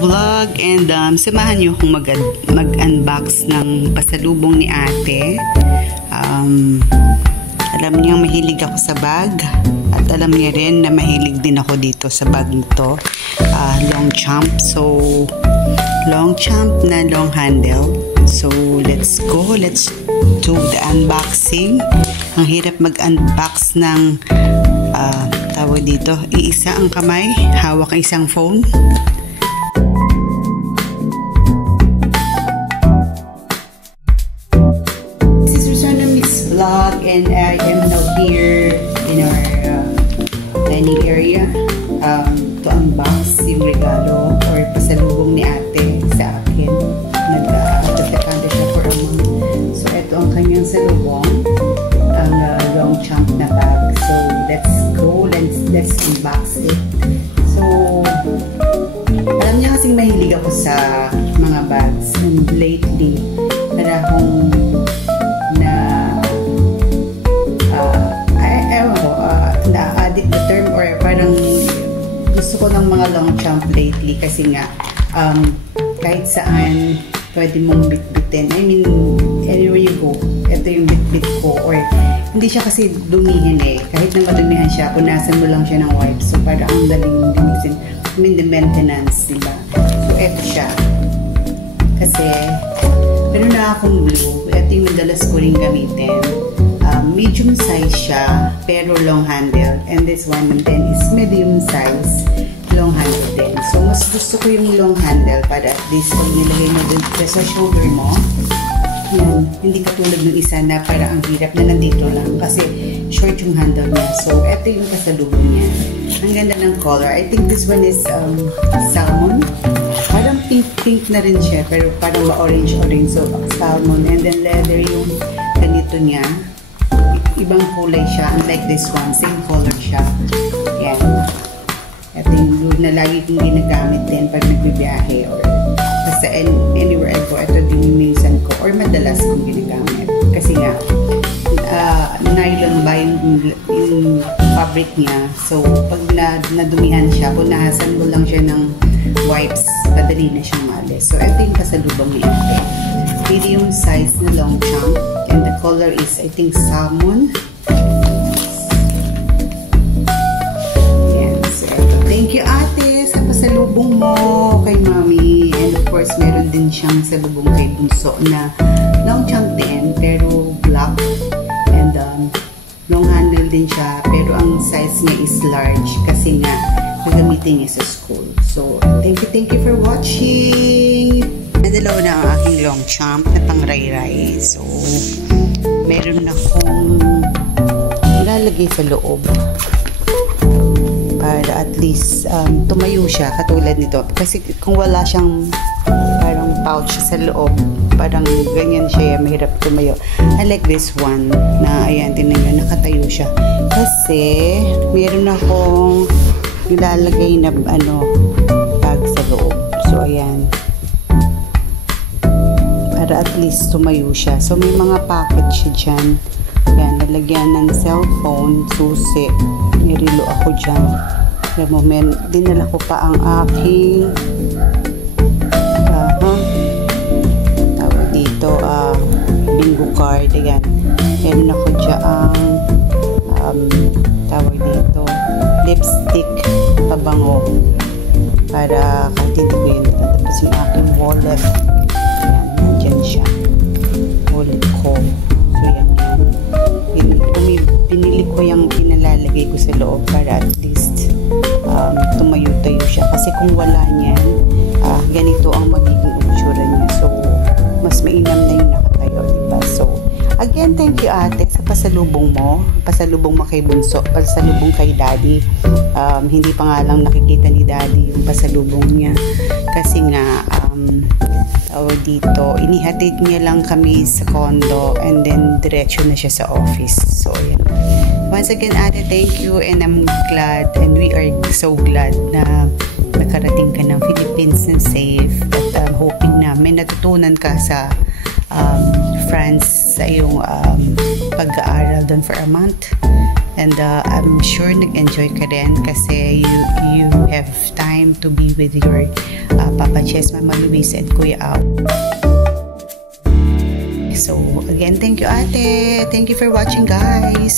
Vlog and samahan niyo akong mag-unbox ng pasalubong ni ate. Alam niya mahilig ako sa bag at alam niya rin na mahilig din ako dito sa bag nito. Longchamp. So, Longchamp na long handle. So, let's go. Let's do the unboxing. Ang hirap mag-unbox ng tawag dito. Iisa ang kamay, hawak ang isang phone. This is Rosanna Mix Vlog and I am now here in our dining area to unbox yung regalo or pasalubong ni ate sa akin. Nag-atakanda siya for a month. So, ito ang kanyang salubong. Ang Longchamp na bag. So, let's go. Let's unbox it. So, alam niya kasing mahilig ako sa mga bags. And lately, para akong na-addict the term or parang gusto ko ng mga Longchamp lately kasi nga kahit saan pwede mong bitbitin. I mean, anywhere you go, ito yung bitbit ko. Or, hindi siya kasi dumihin eh. Kahit na madumihan siya, punasan mo lang siya ng wipes. So, para ang daling linisin. I mean, the maintenance, diba? So, ito siya. Kasi, meron na akong blue. Ito yung madalas ko rin gamitin. Medium size siya, pero long handle. And this one then is medium size, long handle din. So, mas gusto ko yung long handle para at least pag nilagay mo dun sa shoulder mo, yan, hindi katulad ng isa na para ang hirap na nandito lang kasi short yung handle niya. So, eto yung kasalubong niya. Ang ganda ng color. I think this one is salmon. Parang pink na rin siya, pero parang ma-orange-orange. So, salmon. And then leather yung ganito niya. Ibang kulay siya. Unlike this one, same color siya. Yan. Ito yung blue na lagi kong ginagamit din pag nagbibiyahe or basta anywhere I go. Ito din yung minsan ko or madalas kong ginagamit. Kasi nga, nylon ba yung fabric niya. So, pag nadumihan siya, punasan mo lang siya ng wipes, padali na siyang maalis. So, ito yung kasalubong ni ate. Medium size na Longchamp. And the color is, I think, salmon. Yan. So, thank you, ate, sa pasalubong mo kay mami. And of course, meron din siyang salubong kay bunso na Longchamp din, pero black. And long handle din siya, pero ang size niya is large kasi nga, gagamitin niya sa school. So, thank you for watching. Nadalaw na ang aking Longchamp na pang-ray-ray. So, meron akong ilalagay sa loob para at least tumayo siya katulad nito. Kasi kung wala siyang parang pouch sa loob, parang ganyan siya, mahirap tumayo. I like this one na ayan, tinan nyo, nakatayo siya. Kasi meron akong ilalagay na bag sa loob. So, ayan. Para at least tumayo siya. So, may mga pocket siya dyan. Yan, nalagyan ng cellphone, susi. May relo ako dyan. Alam mo, dinala ko pa ang aking tawag dito, bingo card. Ayan. Meron ako dyan tawag dito, lipstick, pabango. Para kahit hindi ko yun. Tapos yung aking wallet. Nandyan siya. Wallet ko. So, yan. Pinili ko yung pinalalagay ko sa loob para at least tumayo-tayo siya. Kasi kung wala niyan, ganito ang magiging itsura niya. So, mas mainam na yung nakatayo. Diba? So, again, thank you, ate, sa pasalubong mo. Pasalubong mo kay bunso. Pasalubong kay daddy. Hindi pa nga lang nakikita ni daddy yung pasalubong niya. Kasi nga, dito, inihatid niya lang kami sa condo and then diretso na siya sa office. So, ayan. Once again, ate, thank you and I'm glad and we are so glad na nakarating ka ng Philippines and safe at hoping na may natutunan ka sa France sa iyong pag-aaral doon for a month. And I'm sure nag-enjoy ka rin kasi you have time to be with your Papa Chess, Mama Luis, and Kuya Au. So again, thank you ate. Thank you for watching, guys.